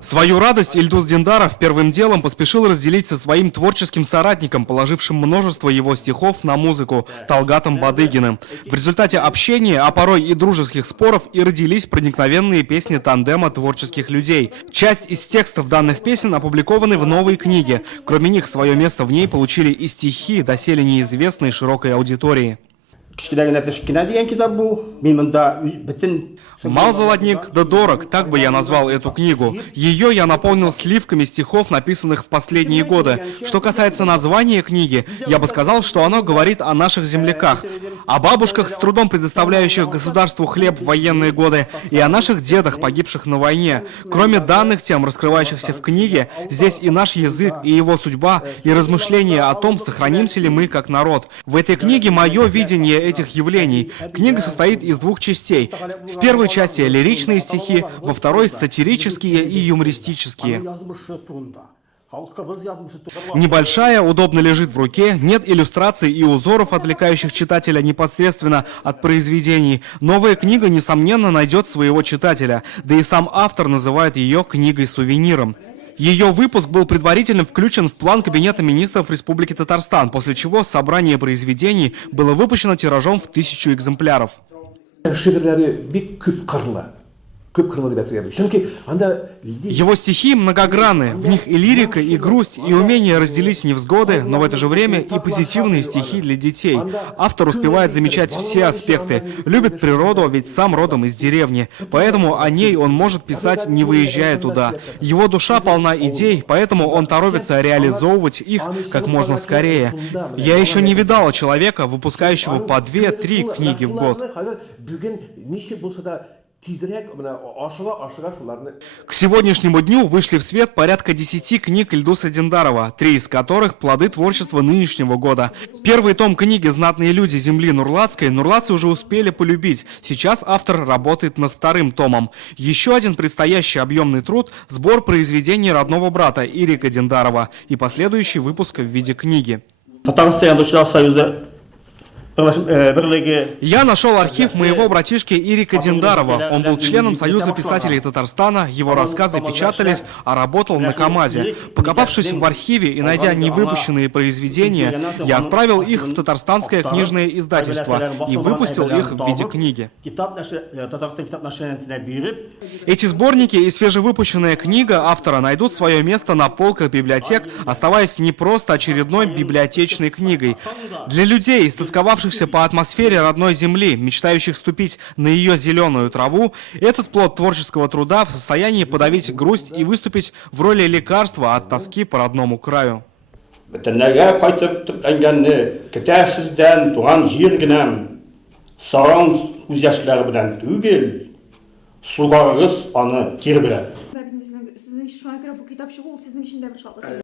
Свою радость Ильдус Диндаров первым делом поспешил разделить со своим творческим соратником, положившим множество его стихов на музыку, Талгатом Бадыгиным. В результате общения, а порой и дружеских споров, и родились проникновенные песни тандема творческих людей. Часть из текстов данных песен опубликованы в новой книге. Кроме них, свое место в ней получили и стихи, доселе неизвестные широкой аудитории. «Мал золотник, да дорог», так бы я назвал эту книгу. Ее я наполнил сливками стихов, написанных в последние годы. Что касается названия книги, я бы сказал, что оно говорит о наших земляках, о бабушках, с трудом предоставляющих государству хлеб в военные годы, и о наших дедах, погибших на войне. Кроме данных тем, раскрывающихся в книге, здесь и наш язык, и его судьба, и размышления о том, сохранимся ли мы как народ. В этой книге мое видение этих явлений. Книга состоит из двух частей. В первой части лиричные стихи, во второй сатирические и юмористические. Небольшая, удобно лежит в руке, нет иллюстраций и узоров, отвлекающих читателя непосредственно от произведений. Новая книга, несомненно, найдет своего читателя, да и сам автор называет ее книгой-сувениром. Ее выпуск был предварительно включен в план Кабинета министров Республики Татарстан, после чего собрание произведений было выпущено тиражом в 1000 экземпляров. Его стихи многогранны, в них и лирика, и грусть, и умение разделить невзгоды, но в это же время и позитивные стихи для детей. Автор успевает замечать все аспекты, любит природу, ведь сам родом из деревни, поэтому о ней он может писать, не выезжая туда. Его душа полна идей, поэтому он торопится реализовывать их как можно скорее. Я еще не видал человека, выпускающего по 2-3 книги в год. К сегодняшнему дню вышли в свет порядка 10 книг Ильдуса Диндарова, 3 из которых – плоды творчества нынешнего года. Первый том книги «Знатные люди земли Нурлатской» нурлатцы уже успели полюбить. Сейчас автор работает над вторым томом. Еще один предстоящий объемный труд – сбор произведений родного брата Ирика Диндарова и последующий выпуск в виде книги. Я нашел архив моего братишки Ирика Диндарова. Он был членом Союза писателей Татарстана, его рассказы печатались, а работал на КамАЗе. Покопавшись в архиве и найдя невыпущенные произведения, я отправил их в татарстанское книжное издательство и выпустил их в виде книги. Эти сборники и свежевыпущенная книга автора найдут свое место на полках библиотек, оставаясь не просто очередной библиотечной книгой. Для людей, истосковавших по атмосфере родной земли, мечтающих ступить на ее зеленую траву, этот плод творческого труда в состоянии подавить грусть и выступить в роли лекарства от тоски по родному краю.